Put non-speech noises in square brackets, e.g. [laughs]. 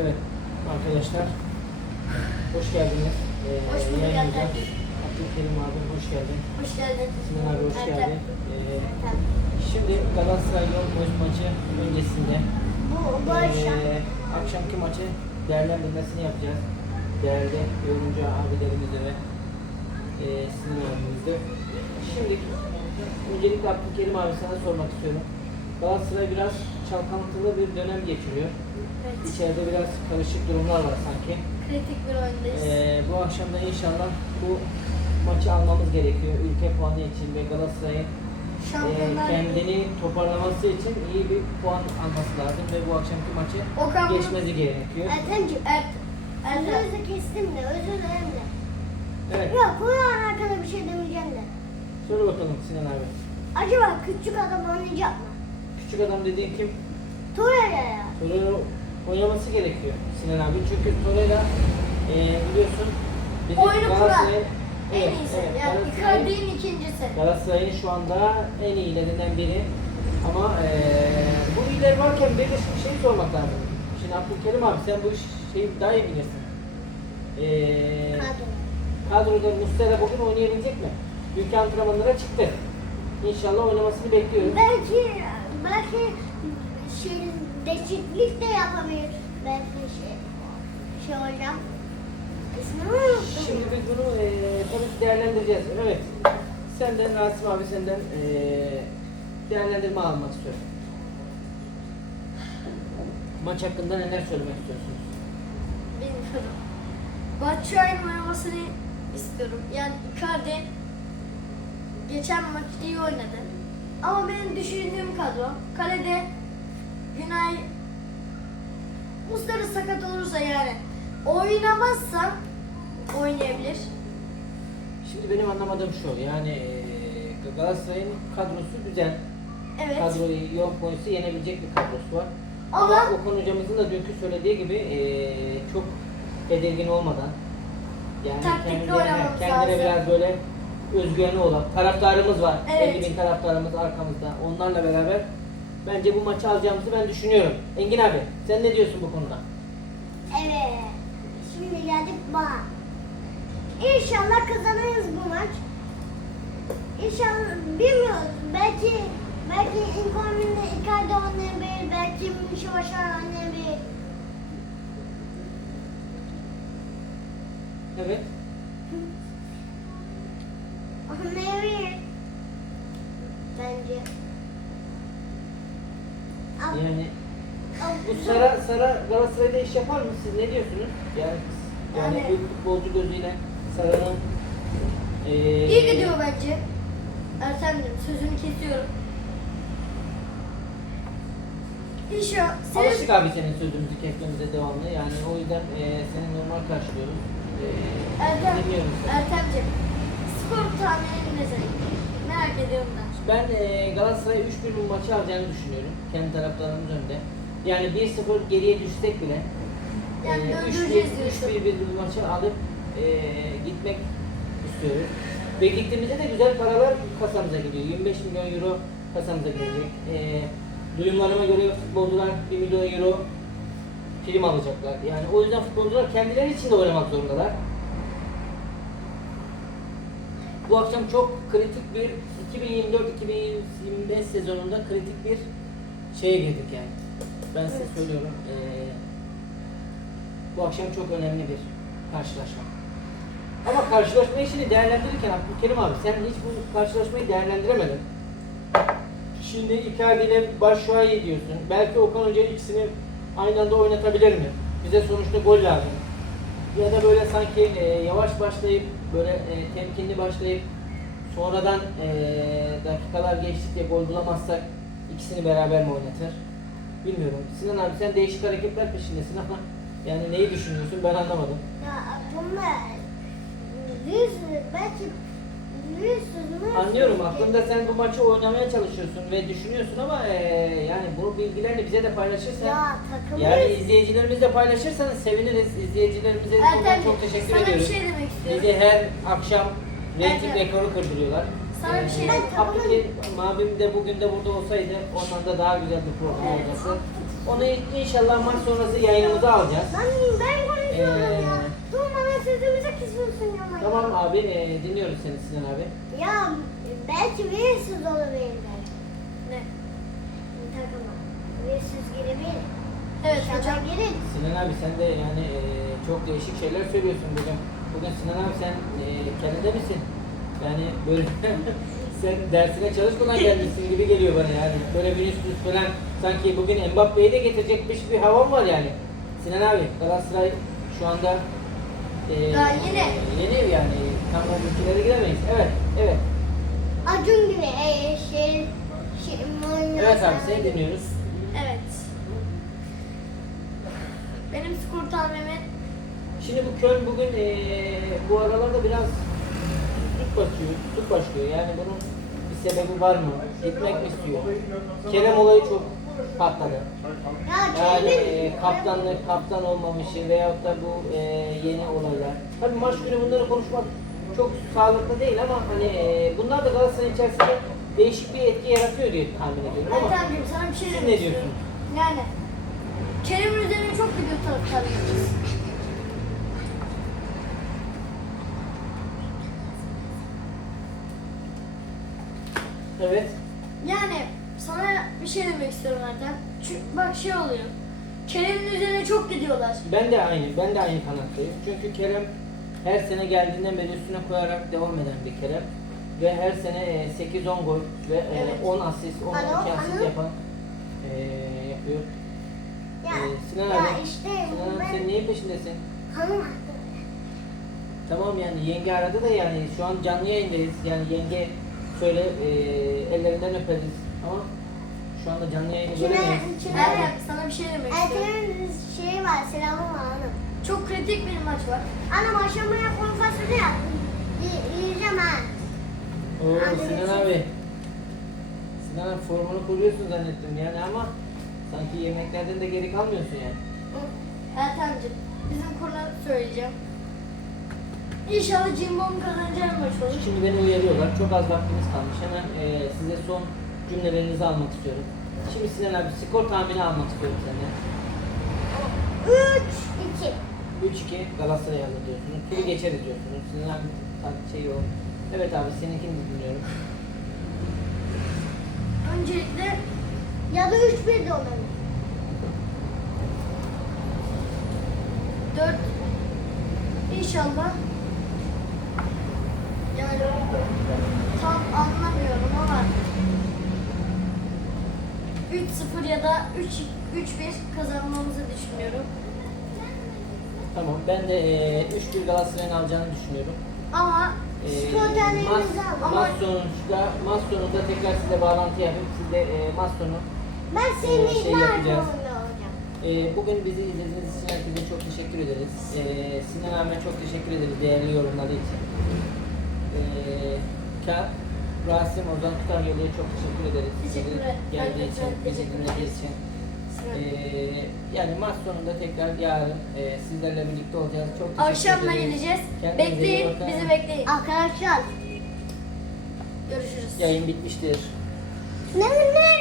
Evet arkadaşlar hoş geldiniz. Ee, Hoş bulduk yayınımıza. Abdülkerim abi hoş geldin. Hoş geldin. Sinan abi hoş geldin. Ee, şimdi Galatasaray Yol maçı öncesinde Bu, bu akşam ee, akşamki maçı değerlendirmesini yapacağız. Değerli yorumcu abilerimizle ve ee, Sinan abimizle. Şimdi öncelikle Abdülkerim abi sana sormak istiyorum. Galatasaray biraz çalkantılı bir dönem geçiriyor. evet, İçeride biraz karışık durumlar var sanki. kritik bir oyundayız. Ee, bu akşam da inşallah bu maçı almamız gerekiyor. Ülke puanı için ve Galatasaray'ın e, kendini toparlaması için iyi bir puan alması lazım ve bu akşamki maçı Okan geçmesi gerekiyor. Ertemciğim, Er, özür Ertem. özür kestim de, özür dilerim de. Evet. Yok, bununla alakalı bir şey demeyeceğim de. Söyle bakalım Sinan abi. Acaba küçük adam oynayacak mı? Küçük adam dediğin kim? Torreira. Torreira oynaması gerekiyor Sinan abi. Çünkü Torreira e, biliyorsun bizim Oyunu kuran. Galatasaray'ın En Evet, iyisi. evet, yani Icardi'nin ikincisi. Galatasaray'ın şu anda en iyilerinden biri. Ama eee bu iyiler varken bir de şimdi şey sormak lazım. Şimdi Abdülkerim abi sen bu şeyi daha iyi bilirsin. Eee Kadro. kadroda Muslera bugün oynayabilecek mi? Dünkü antrenmanlara çıktı. İnşallah oynamasını bekliyoruz. Belki, belki şey, değişiklik de yapabilir. Belki şey, şey hocam. Şimdi biz bunu eee tabii değerlendireceğiz. Evet. Senden Rasim abi senden eee değerlendirme almak istiyorum. Maç hakkında neler söylemek istiyorsunuz? Bilmiyorum. Batshuayi'nin oynamasını istiyorum. Yani Icardi geçen maç iyi oynadı. Ama benim düşündüğüm kadro kalede Günay Muslera sakat olursa yani oynamazsa oynayabilir. Şimdi benim anlamadığım şu, yani Galatasaray'ın kadrosu güzel. Evet. Kadroyu yok boyusu yenebilecek bir kadrosu var. Ama- Ama Okan hocamızın da dünkü söylediği gibi çok tedirgin olmadan yani Taktikli kendine, kendine lazım. biraz böyle özgüveni olan taraftarımız var. Evet. 50 bin taraftarımız arkamızda. Onlarla beraber bence bu maçı alacağımızı ben düşünüyorum. Engin abi sen ne diyorsun bu konuda? Evet. Şimdi geldik bana. İnşallah kazanırız bu maç. İnşallah bilmiyoruz. Belki belki Incognito Icardi oynayabilir. Belki Mişe Başar oynayabilir. Evet. Oynayabilir. Bence. Yani bu Sara Sara Galatasaray'da iş yapar mı? Siz ne diyorsunuz? Yani yani, Yani- bir futbolcu gözüyle Sara'nın eee İyi gidiyor bence. Ertem'cim sözünü kesiyorum. İnşallah. Alıştık abi senin sözümüzü kesmemize devamlı. Yani o yüzden eee seni normal karşılıyoruz. Eee Ertem, dinliyoruz seni. Ertem'cim skor tahminin ne senin? Merak ediyorum ben. Ben eee Galatasaray 3-1 bu maçı alacağını düşünüyorum. Kendi taraftarımız önünde. Yani 1-0 geriye düşsek bile Yani döndüreceğiz 3-1 diyorsun. 3-1 bir bu maçı alıp eee, gitmek istiyoruz. Ve gittiğimizde de güzel paralar kasamıza geliyor. 25 milyon euro kasamıza gelecek. Eee duyumlarıma göre futbolcular 1 milyon euro prim alacaklar. Yani o yüzden futbolcular kendileri için de oynamak zorundalar. Bu akşam çok kritik bir 2024-2025 sezonunda kritik bir şeye girdik yani. Ben size Evet. söylüyorum. eee, bu akşam çok önemli bir karşılaşma. Ama karşılaşma işini değerlendirirken Abdülkerim abi sen hiç bu karşılaşmayı değerlendiremedin. Şimdi Icardi ile Başşuay'ı diyorsun. Belki Okan Hoca ikisini aynı anda oynatabilir mi? Bize sonuçta gol lazım. Ya da böyle sanki e, yavaş başlayıp böyle e, temkinli başlayıp sonradan e, dakikalar geçtikçe gol bulamazsak ikisini beraber mi oynatır? Bilmiyorum. Sinan abi sen değişik hareketler peşindesin ama yani neyi düşünüyorsun ben anlamadım. Ya aklımda yüz belki? Anlıyorum aklında sen bu maçı oynamaya çalışıyorsun ve düşünüyorsun ama e, yani bu bilgilerini bize de paylaşırsan Ya yani izleyicilerimizle paylaşırsanız seviniriz. İzleyicilerimize Ertem'cim çok teşekkür sana ediyoruz. bir şey demek istiyorum. Bizi her akşam reyting Ertem. rekoru kırdırıyorlar. Sana bir şey- Ee, Abdülkerim abim de bugün de burada olsaydı ondan da daha güzel bir program Evet. olacaktı. Onu inşallah maç sonrası yayınımıza alacağız. Ben, ben konuşuyorum Ee, ya. Dur bana sözümüze kesiyorsun ama. Tamam abi e, dinliyoruz seni Sinan abi. Ya belki virüsüz olabilirler. Ne? Takıma. Virüsüz girebilir. Evet hocam. girir. Sinan abi sen de yani e, çok değişik şeyler söylüyorsun bugün. Bugün Sinan abi sen e, kendinde misin? Yani böyle [laughs] sen dersine çalışmadan gelmişsin gibi geliyor bana yani. Böyle Vinicius falan sanki bugün Mbappe'yi de getirecekmiş bir havan var yani. Sinan abi Galatasaray şu anda e, Daha yeni. Yeni ev yani. Tam o ülkelere giremeyiz. Evet, evet. Acun gibi e, şey, şey, Evet abi seni dinliyoruz. Evet. Benim skor tahminim Şimdi bu Köln bugün eee, bu aralarda biraz tut basıyor, tut başlıyor. Yani bunun bir sebebi var mı? Gitmek mi istiyor? Kerem olayı çok patladı. Ya Yani eee, kaptanlık, kaptan olmamışı veyahut da bu eee, yeni olaylar. Tabii maç günü bunları konuşmak çok sağlıklı değil ama hani eee, bunlar da Galatasaray içerisinde değişik bir etki yaratıyor diye tahmin ediyorum ama Ertem'cim sana bir şey siz demek ne istiyorum. diyorsunuz? Yani Kerem'in üzerine çok gidiyor taraftarlarımız. Evet. Şey demek istiyorum Ertem. Çünkü bak şey oluyor. Kerem'in üzerine çok gidiyorlar. Ben de aynı, ben de aynı kanattayım. Çünkü Kerem her sene geldiğinden beri üstüne koyarak devam eden bir Kerem. Ve her sene e, 8-10 gol ve e, Evet. 10 asist, 10 Alo, 12 asist alo. yapan e, yapıyor. Ya, E, Sinan ya abi, işte Sinan abi ben sen neyin peşindesin? hanım. Tamam yani yenge aradı da yani şu an canlı yayındayız. Yani yenge söyle e, ellerinden öperiz ama şu anda canlı yayını göremeyiz. Ertem sana bir şey demek istiyorum. Ertem'in şeyi var, selamı var hanım. Çok kritik bir maç var. Anam aşamaya kuru fasulye yap. Y- yiyeceğim ha. Oo Hadi Sinan abi. Sinan abi formunu koruyorsun zannettim yani ama sanki yemeklerden de geri kalmıyorsun yani. Ertem'cim bizim kuruna söyleyeceğim. İnşallah Cimbom kazanacağı maç olur. Şimdi beni uyarıyorlar. Çok az vaktimiz kalmış. Hemen e, size son cümlelerinizi almak istiyorum. Şimdi Sinan abi skor tahmini almak istiyorum senden. 3, 2. 3-2 Galatasaray alır diyorsunuz. Turu geçeriz diyorsunuz. Sinan abi şey o. Evet abi seninkini dinliyorum. Öncelikle Ya da 3-1 de olabilir. 4 İnşallah yani tam anlamıyorum ama 3-0 ya da 3 3-1 kazanmamızı düşünüyorum. Tamam. Ben de e, 3-1 Galatasaray'ın alacağını düşünüyorum. Ama E, Skor tahmininizi maç, sonuçta maç sonunda tekrar size bağlantı yapıp size e, maç sonu Ben Ee, senin şey yapacağız. Ee, bugün bizi izlediğiniz için herkese çok teşekkür ederiz. Ee, Sinan abime çok teşekkür ederiz değerli yorumları için. Ka, Rasim Ozan Tutaryalı'ya çok teşekkür ederiz. Teşekkürler. Bizi Geldiği Ben de için, çok bizi teşekkür dinlediği için. Ee, yani maç sonunda tekrar yarın e, sizlerle birlikte olacağız. Çok teşekkür akşamla ederiz. geleceğiz. Kendinize iyi Bekleyin, bakın. bizi bekleyin. Arkadaşlar. Görüşürüz. Yayın bitmiştir. Ne ne